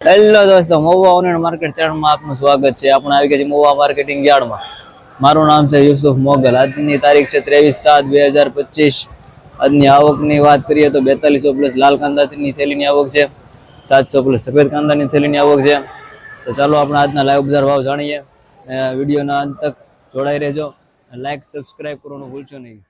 Hello દોસ્તો, Mahuva online market ચેનલમાં આપનું સ્વાગત છે. આપણે આવી ગયા છે મહુવા માર્કેટિંગ યાર્ડમાં. મારું નામ છે યુસુફ મોગલ. આજની તારીખ છે 23/7/2025. આજની આવકની વાત કરીએ તો 4200 પ્લસ લાલ કાંદાની થેલીની આવક છે, 700 પ્લસ સફેદ કાંદાની થેલીની આવક છે. તો ચાલો આપણે આજના લાઈવ બજાર ભાવ જાણીએ. વિડીયોના અંત તક જોડાઈ રહેજો. લાઈક સબસ્ક્રાઇબ કરવાનું ભૂલશો નહીં.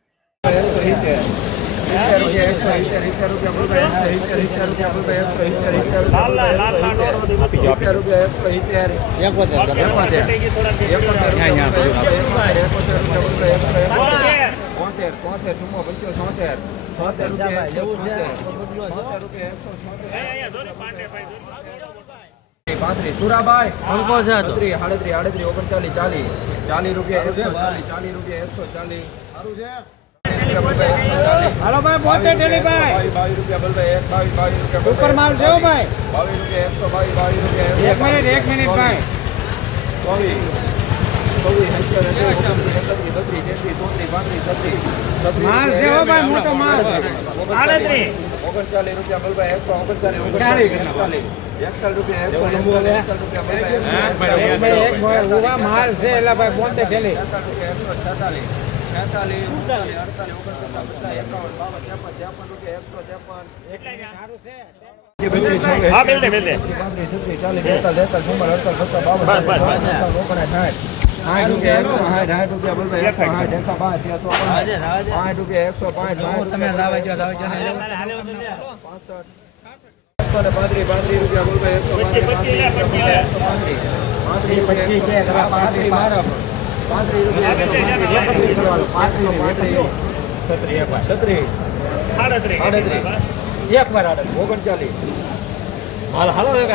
સુરાભાઈ અંકો છે તો 38 39 40 રૂપિયા 140 હાલો ભાઈ પોતે ટેલી ભાઈ 22 રૂપિયા બોલ ભાઈ 22 ઉપર માલ છે ભાઈ 22 રૂપિયા 1 મિનિટ ભાઈ 24 માલ છે ભાઈ મોટો માલ 39 રૂપિયા બોલ ભાઈ 139 રૂપિયા માલ છે એલા ભાઈ પોતે ટેલી હા બેલ દે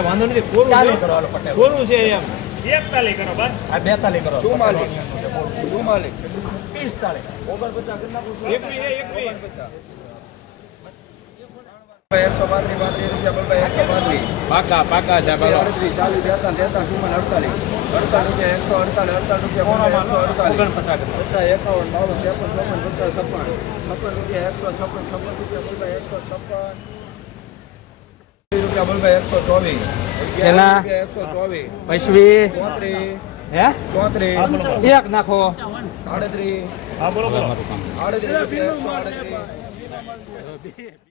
વાંધો નથી કોરું છે એમ 41 કરો બસ. 42 કરો 44 45 પાકા છે 124 એક નાખો 38 હા બોલો બોલો. 38